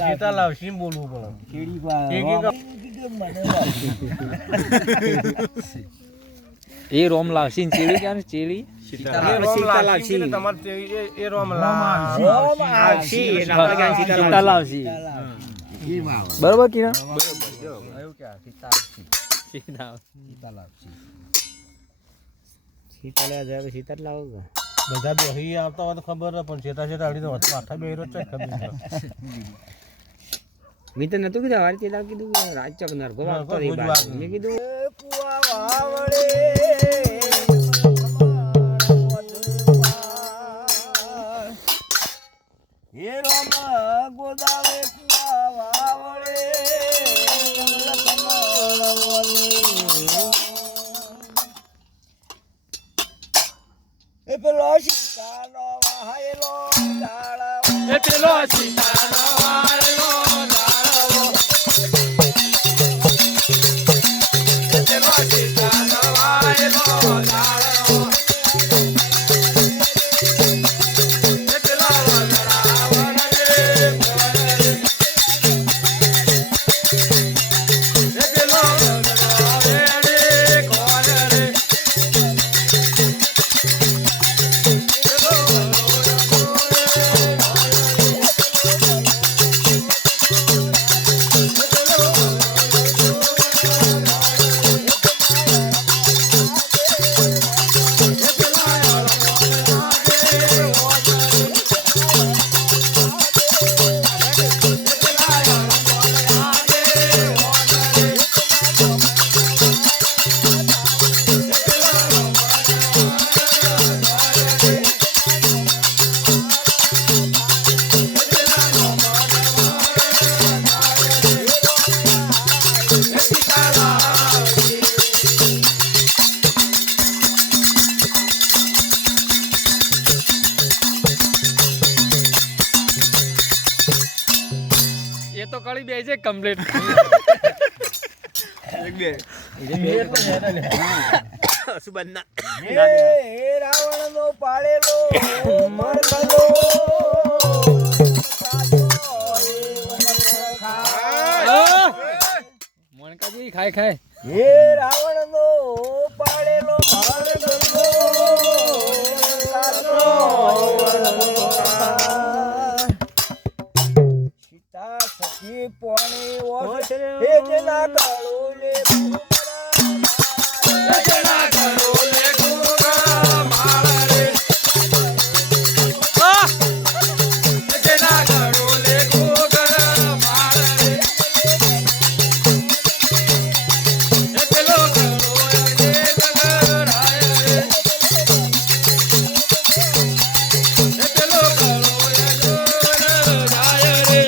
સીતાલાલ સિંહ બોલવું પડે એ રોમલાલ સિંહ ચેડી ક્યાં ચેડી સીતાલાલ સિંહ તમારે એ રોમલાલ સિંહ બરોબર કિરણ સીતાલાલ બધા બેહી આવતા હોય તો ખબર પણ ચેતા અડી તો માથા બે રોજ ખબર મેં તો નતું કીધું વાર ચેતા કીધું રાજચક નરકો વાગતો મેં કીધું હે રામ ગોદાવે વાવળે એ પેલો સીતાનો વાહેલો ડાળો એ પેલો સીતાનો વાહેલો ડાળો એ પેલો સીતાનો વાહેલો ડાળો એ પેલો વગડાવણ રે એ પેલો વગડાવે રે કોણ રે તો કળી બે છે કમ્પ્લીટ સુબંધના હે રાવણ નો પાળેલો મરકલો મણકાજી ખાય ખાય હે રાવણ નો પાળેલો મરકલો સખી પોણી ઓસ હે જના કાળો લે જના કરો લે ગોગા માળા રે જના કરો લે ગોગા માળા રે એ પેલો કરો રે ગગરાય રે એ પેલો કરો રે ગગરાય રે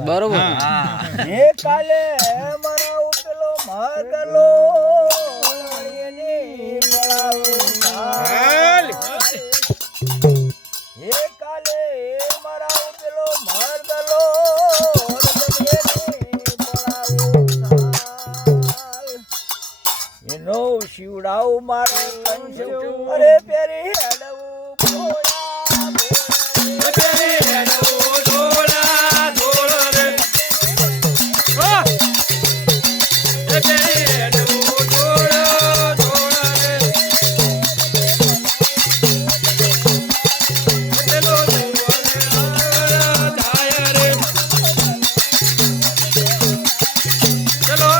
બરોબર એ કાલે મારા ઉપલો માગલો એનો શિવડાવ મારે કંસ અરે પેરી હેડવું ભોળા ભોળા પેરી હેડવું ધોળા ધોળ રે પેરી હેડવું ધોળા ધોળ રે પેલો જાય રે ચલો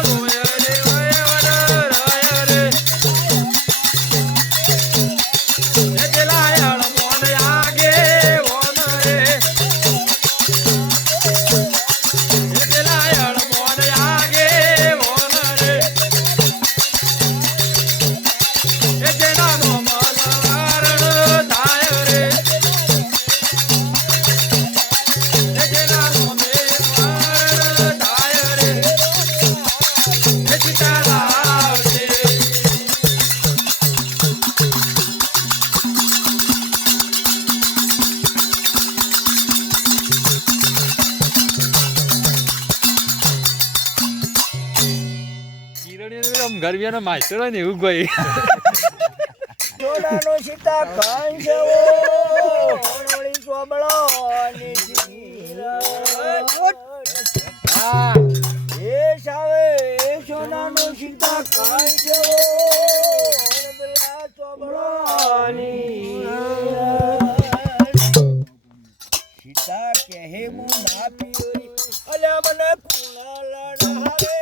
ગરબિયાનો માસ્ટર હોય ને એવું કોઈ જોડાનો સીતા કંસ ઓળોળી ચોબળો ને શીરા એ સાવે સોનાનો સીતા કંસ ઓળબલા ચોબળો ને સીતા કહે મુ ના પીઓરી અલ્યા મને કુણા લડા રે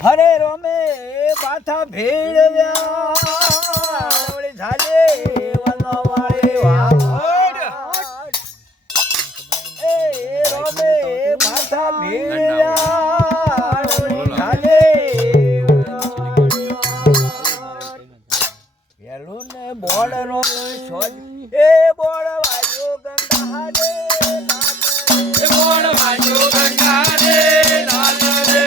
હરે રોમે પાથા ભેળવ્યા ઓળી ઝાલે વનો વાળે વાડ એ રોમે પાથા ભેળવ્યા ઓળી ઝાલે પેલું ને બોળ રોમે સોજ એ બોળ વાજો ગંગા રે બોળ વાજો ગંગા રે લાલ રે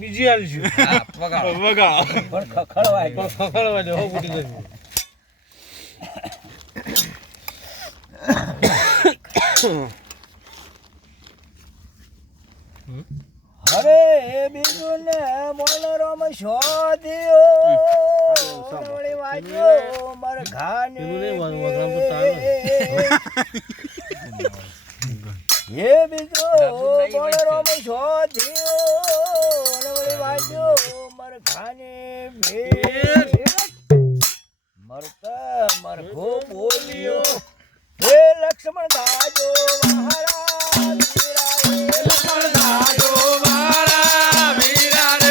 બીજી આલશું વગા પણ ખખડવાય ખખડવા દે હો ફૂટી જશે હરે બીજું ને મોલરમ શોધ્યો ઓળી વાજો મર ઘાની હે બીજો મોલરમ શોધ્યો ઓળી વાજો મર ઘાની મરતા મરઘો બોલ્યો હે લક્ષ્મણ દાજો મહારાજ લક્ષ્મણ દાજો મારા વીરા રે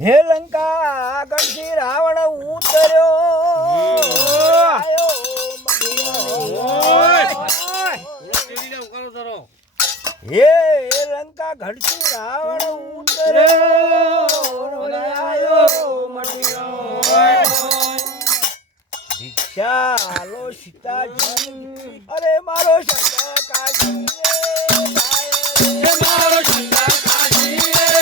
હે લંકા આગળથી રાવણ ઉતર્યો આયો મઢિયો. હે લંકા ઘડથી રાવણ ઉતર્યો આયો મઢિયો. ભિક્ષા આલો સીતા જન અરે મારો શંકર કાશી રે મારો શંકર કાશી રે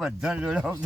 બધા જોડાવ